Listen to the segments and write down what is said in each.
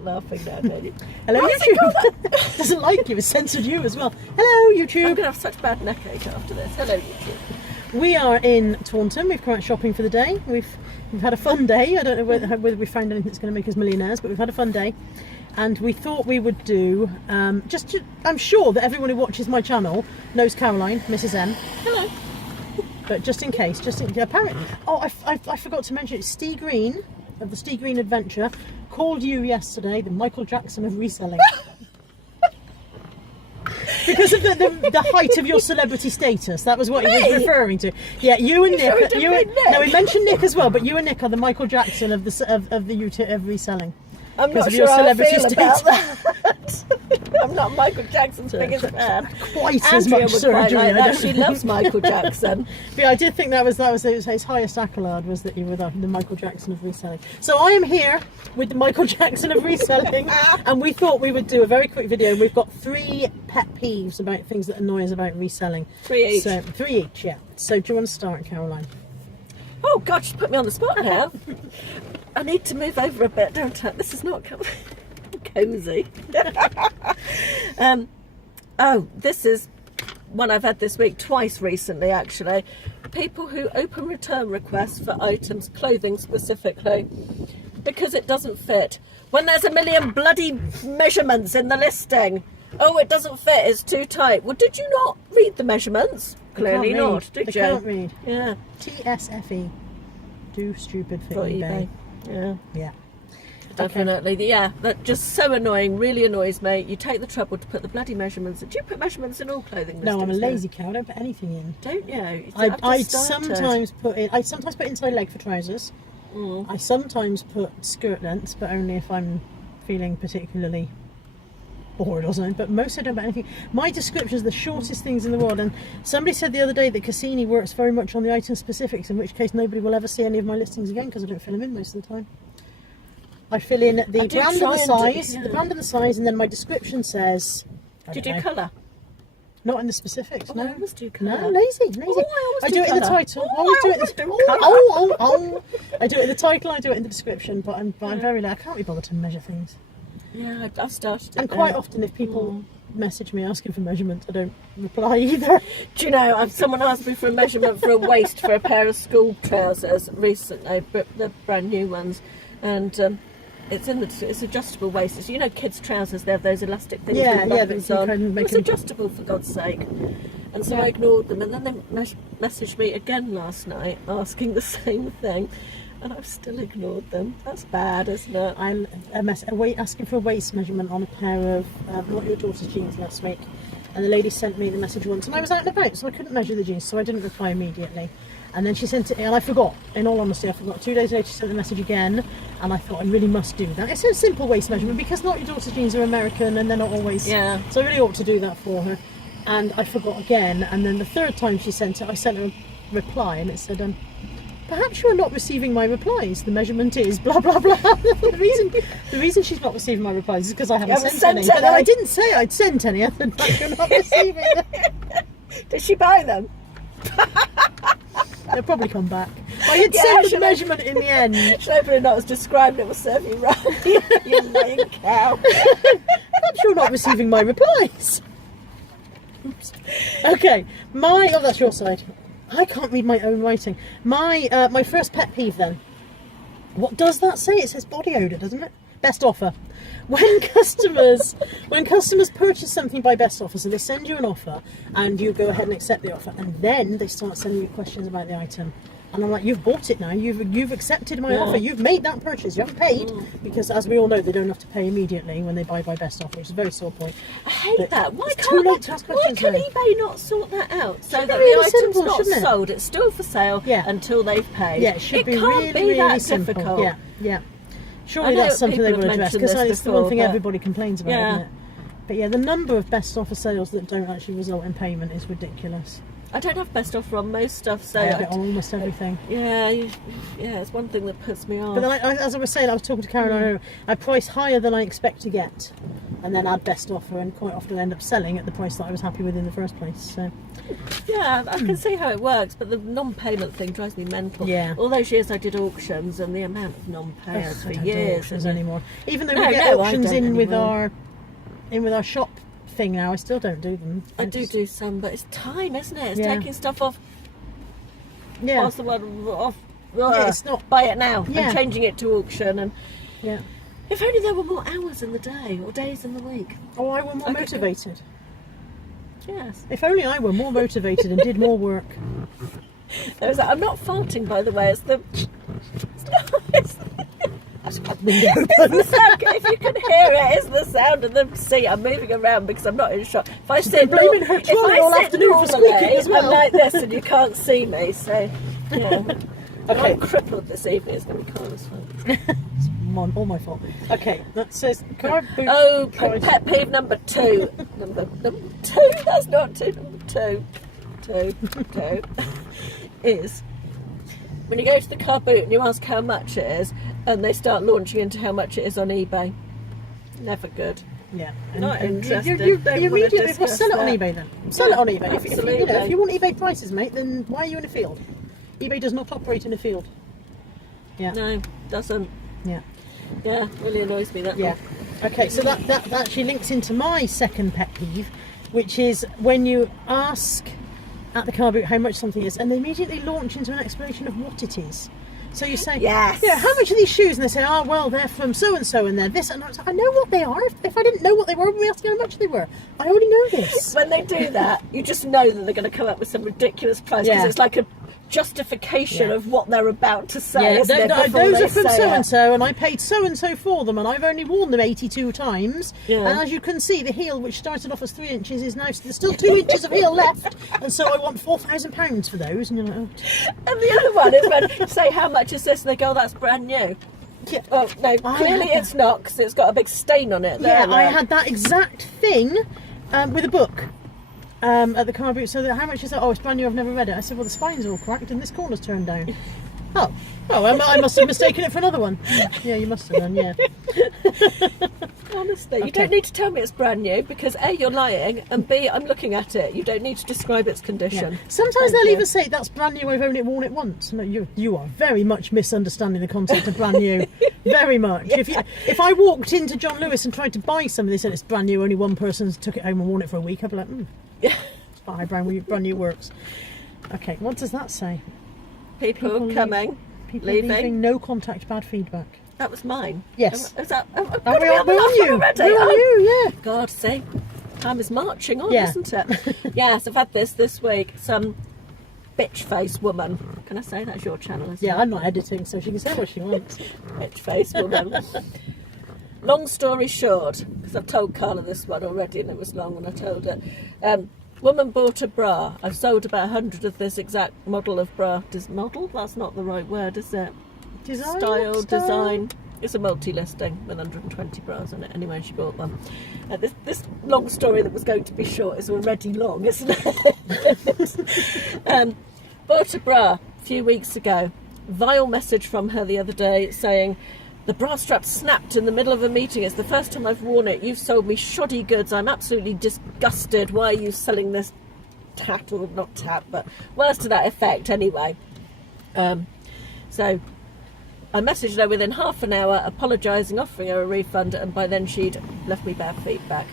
Laughing now, don't you? Hello, YouTube. Doesn't like you. It's censored you as well. Hello, YouTube. I'm going to have such bad neck ache after this. Hello, YouTube. We are in Taunton. We've come out shopping for the day. We've had a fun day. I don't know whether we found anything that's going to make us millionaires, but we've had a fun day. And we thought we would do, I'm sure that everyone who watches my channel knows Caroline, Mrs. M. Hello. But just in case, apparently, I forgot to mention it. Steve Green of the Steve Green Adventure called you yesterday the Michael Jackson of reselling. Because of the height of your celebrity status. That was what he was referring to. Yeah, you and Nick. No, we mentioned Nick as well, but you and Nick are the Michael Jackson of the reselling. I'm not sure how I feel about that. I'm not Michael Jackson's biggest fan. Quite as much surgery. Like that. She loves Michael Jackson. But yeah, I did think that was his highest accolade, was that you were the Michael Jackson of reselling. So I am here with the Michael Jackson of reselling, and we thought we would do a very quick video. We've got 3 pet peeves about things that annoy us about reselling. 3 each. So 3 each, yeah. So do you want to start, Caroline? Oh God, she's put me on the spot now. I need to move over a bit, don't I? This is not cozy. This is one I've had this week, twice recently actually. People who open return requests for items, clothing specifically, because it doesn't fit. When there's a million bloody measurements in the listing. Oh, it doesn't fit, it's too tight. Well, did you not read the measurements? Clearly not, did you? I can't read. Yeah. TSFE. Do stupid fit For eBay. Yeah. Yeah. Definitely, okay. Yeah, that just so annoying, really annoys me. You take the trouble to put the bloody measurements in. Do you put measurements in all clothing listings? No, I'm a lazy cow, I don't put anything in. Don't you? I sometimes put inside leg for trousers. I sometimes put skirt lengths, but only if I'm feeling particularly bored or something, but most I don't put anything. My descriptions are the shortest things in the world, and somebody said the other day that Cassini works very much on the item specifics, in which case nobody will ever see any of my listings again because I don't fill them in most of the time. I fill in the brand and the size, and then my description says... Do you do colour? Not in the specifics, no. I always do colour. No, lazy. Oh, I do it in the title. I do it in the title, I do it in the description, but I'm very I can't be bothered to measure things. Yeah, I've started it. And quite often if people message me asking for measurements, I don't reply either. Do you know, someone asked me for a measurement for a waist for a pair of school trousers recently, the brand new ones, and it's adjustable waists. You know, kids' trousers, they have those elastic things with buttons on. It's adjustable, for God's sake. And so I ignored them, and then they messaged me again last night asking the same thing. And I've still ignored them. That's bad, isn't it? I asking for a waist measurement on a pair of what your daughter's jeans last week, and the lady sent me the message once, and I was out and about, so I couldn't measure the jeans, so I didn't reply immediately. And then she sent it, and I forgot. In all honesty, I forgot. 2 days later, she sent the message again, and I thought I really must do that. It's a simple waist measurement because not your daughter's jeans are American, and they're not always. Yeah. So I really ought to do that for her, and I forgot again. And then the 3rd time she sent it, I sent her a reply, and it said, perhaps you're not receiving my replies. The measurement is blah blah blah. The reason she's not receiving my replies is because I haven't sent any. But I didn't say I'd sent any. I said you're not receiving them. Did she buy them? They'll probably come back. I had sent the measurement in the end. Should I put it not as described? It will serve you right. You lying cow. Perhaps you're not receiving my replies. Oops. Okay, that's your side. I can't read my own writing. My first pet peeve then. What does that say? It says body odour, doesn't it? Best offer. When customers purchase something by best offer, so they send you an offer and you go ahead and accept the offer, and then they start sending you questions about the item. And I'm like, you've bought it now, you've accepted my offer, you've made that purchase, you haven't paid, because as we all know, they don't have to pay immediately when they buy by best offer, which is a very sore point. I hate that. Why can eBay not sort that out so that the item's not sold, it's still for sale until they've paid? Yeah, it should be really simple. Difficult. Yeah. Surely that's something they will address, because it's the one thing everybody complains about, isn't it? But yeah, the number of best offer sales that don't actually result in payment is ridiculous. I don't have best offer on most stuff, so I have it on almost everything. yeah, it's one thing that puts me off. But then, as I was saying, I was talking to Karen. I price higher than I expect to get, and then add best offer, and quite often end up selling at the price that I was happy with in the first place. So yeah, I can see how it works, but the non-payment thing drives me mental. Yeah. All those years I did auctions, and the amount of non-payers for years anymore. Even though No, we get no, I auctions don't in with anymore. our shop thing now, I still don't do them. I do some, but it's time, isn't it? It's Yeah. taking stuff off. Yeah. What's the word? Off. Yeah, it's not. Buy it now Yeah. and changing it to auction. And Yeah. if only there were more hours in the day or days in the week. Oh, I were more I could go- motivated. Yes. If only I were more motivated and did more work. I'm not farting, by the way. It's the. It's Window It's open. the sound, if you can hear it, it's the sound of the seat. I'm moving around because I'm not in shot. If I sit, blaming her trolley all afternoon for squeaking as well. I'm like this, and you can't see me. So, yeah. Okay. I'm crippled this evening. It's going to be cold as fuck. All my fault. Okay, that says car boot Oh, price. pet peeve number 2. Number 2. That's not 2. Number 2 is when you go to the car boot and you ask how much it is, and they start launching into how much it is on eBay. Never good. Yeah. Not interested. You Don't wanna immediately discuss sell it on that. eBay then. Sell it on eBay. If Absolutely. you want eBay prices, mate, then why are you in a field? eBay does not operate in a field. Yeah. No, doesn't. Yeah. Yeah, really annoys me that. Yeah. Okay, so that actually links into my second pet peeve, which is when you ask at the car boot how much something is, and they immediately launch into an explanation of what it is. So you say, Yes. yeah, how much are these shoes? And they say, oh, well, they're from so-and-so, and they're this. And I know what they are. If I didn't know what they were, I wouldn't be asking how much they were. I already know this. When they do that, you just know that they're going to come up with some ridiculous price because Yeah. it's like a justification Yeah. of what they're about to say. isn't it, before those they are from say it. so-and-so, and I paid so-and-so for them, and I've only worn them 82 times. Yeah. And as you can see, the heel, which started off as 3 inches, is now there's still 2 inches of heel left, and so I want £4,000 for those. And you're like, oh. And the other one is when you say, how much is this? And they go, oh, that's brand new. Yeah. Oh, no, clearly it's not because it's got a big stain on it. Yeah, There, I look. had that exact thing with a book at the car boot. So how much is that? Oh, it's brand new, I've never read it. I said, well, the spines are all cracked and this corner's turned down. Oh, I must have mistaken it for another one. Yeah, you must have done, yeah. Honestly, you Okay. don't need to tell me it's brand new because A, you're lying, and B, I'm looking at it. You don't need to describe its condition. Yeah. Sometimes Thank they'll you. even say, that's brand new, I've only worn it once. No, you are very much misunderstanding the concept of brand new. Very much. Yeah. If I walked into John Lewis and tried to buy something, they said it's brand new, only one person took it home and worn it for a week, I'd be like, Yeah. it's not how brand new works. Okay, what does that say? People People coming, People leaving. no contact, bad feedback. That was mine. Yes. Is that? We're on you. Already? We're on you, yeah. God, see, time is marching on, Yeah. isn't it? Yes, I've had this week. Some bitch face woman. Can I say that's your channel? Isn't Yeah, it? I'm not editing, so she can say what she wants. Bitch face woman. Long story short, because I've told Carla this one already and it was long and I told it. Woman bought a bra. I've sold about 100 of this exact model of bra. Model? That's not the right word, is it? Design? Design. It's a multi-listing with 120 bras on it. Anyway, she bought one. This long story that was going to be short is already long, isn't it? Bought a bra a few weeks ago. Vile message from her the other day saying, the bra strap snapped in the middle of a meeting. It's the first time I've worn it. You've sold me shoddy goods. I'm absolutely disgusted. Why are you selling this tat, or not tat, but words to that effect anyway. So I messaged her within half an hour, apologising, offering her a refund, and by then she'd left me bad feedback.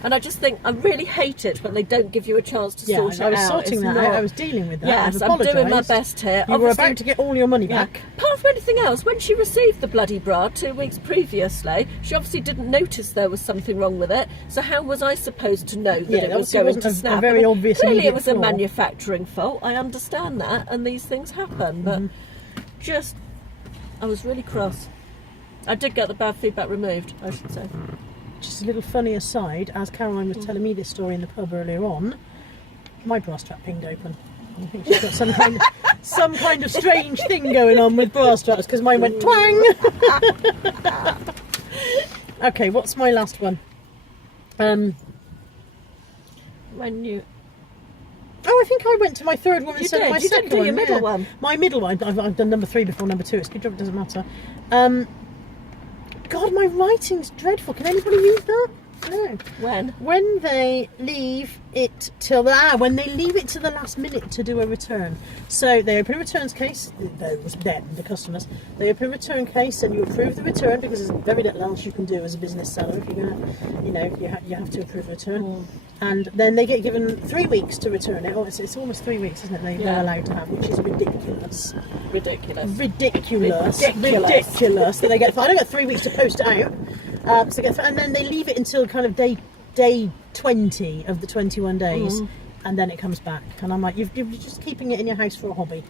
And I just think, I really hate it when they don't give you a chance to Yeah, sort it out. I was sorting It's that not- out. I was dealing with that. Yes, I've I'm doing my apologised. best here. You were Obviously- about to get all your money Yeah. back. Apart from anything else, when she received the bloody bra 2 weeks previously, she obviously didn't notice there was something wrong with it. So how was I supposed to know that Yeah, it was obviously it going wasn't to a snap? very obvious Clearly immediate it was a flaw. manufacturing fault. I understand that, and these things happen. But I was really cross. I did get the bad feedback removed, I should say. Just a little funny aside, as Caroline was telling me this story in the pub earlier on, my bra strap pinged open. I think she's got some kind of strange thing going on with bra straps, because mine went twang. Okay, what's my last one? When you... Oh I think I went to my third one and You sent did. my You second didn't do one. your middle yeah. one. My middle one. I've done number 3 before number 2. It's a good job. It doesn't matter. God, my writing's dreadful. Can anybody read that? No. When they leave it till the last minute to do a return. So they open a returns case. Those them, the customers. They open a return case and you approve the return because there's very little else you can do as a business seller if you're gonna, you have to approve the return. And then they get given 3 weeks to return it. Oh, it's almost 3 weeks, isn't it? They're allowed to have, which is ridiculous. Ridiculous. So they get. I don't get 3 weeks to post it out. So and then they leave it until kind of day 20 of the 21 days, and then it comes back. And I'm like, you're just keeping it in your house for a hobby.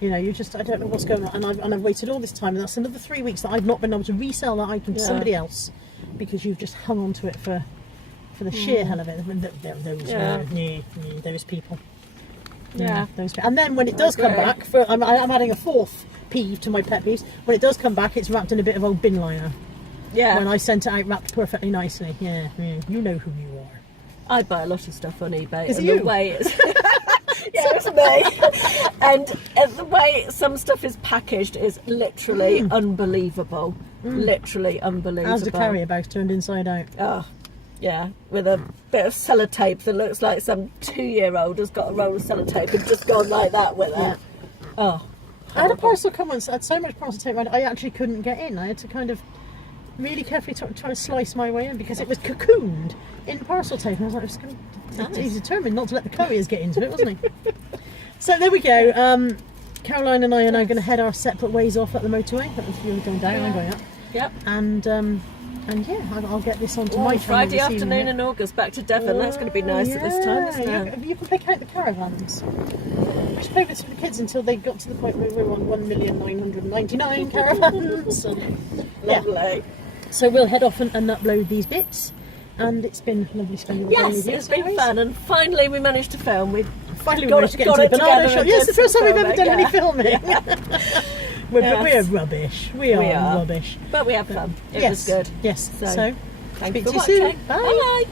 You know, I don't know what's going on. And I've waited all this time, and that's another 3 weeks that I've not been able to resell that item to somebody else because you've just hung on to it for the sheer hell of it. Those people. Yeah. And then when it does come back, I'm adding a fourth peeve to my pet peeves. When it does come back, it's wrapped in a bit of old bin liner. Yeah. When I sent it out wrapped perfectly nicely. Yeah. You know who you are. I buy a lot of stuff on eBay. Is it and you? The way it's it's me. And the way some stuff is packaged is literally unbelievable. Literally unbelievable. How's the carrier bags turned inside out? Oh, yeah, with a bit of sellotape that looks like some 2-year-old has got a roll of sellotape and just gone like that with it. Yeah. Oh, I had a parcel come once. I had so much parcel tape around, I actually couldn't get in. I had to kind of really carefully try to slice my way in because it was cocooned in parcel tape. And I was like, he's determined not to let the couriers get into it, wasn't he? So there we go. Caroline and I are now going to head our separate ways off at the motorway. You're going down, I'm going up. Yep. And yeah, I'll get this onto my Friday afternoon in August, back to Devon. That's going to be nice at this time, isn't it? You can pick out the caravans. I should play with the kids until they got to the point where we were on 1,999 caravans. Lovely. So we'll head off and upload these bits. And it's been lovely spending the day with you. It's been fun, and finally we managed to film. We managed to get into the banana shop. Yes, it's the first time we've ever done any filming. We're rubbish. We are rubbish. But we had fun. It was good. Yes. So Thank you for watching. Bye. Bye.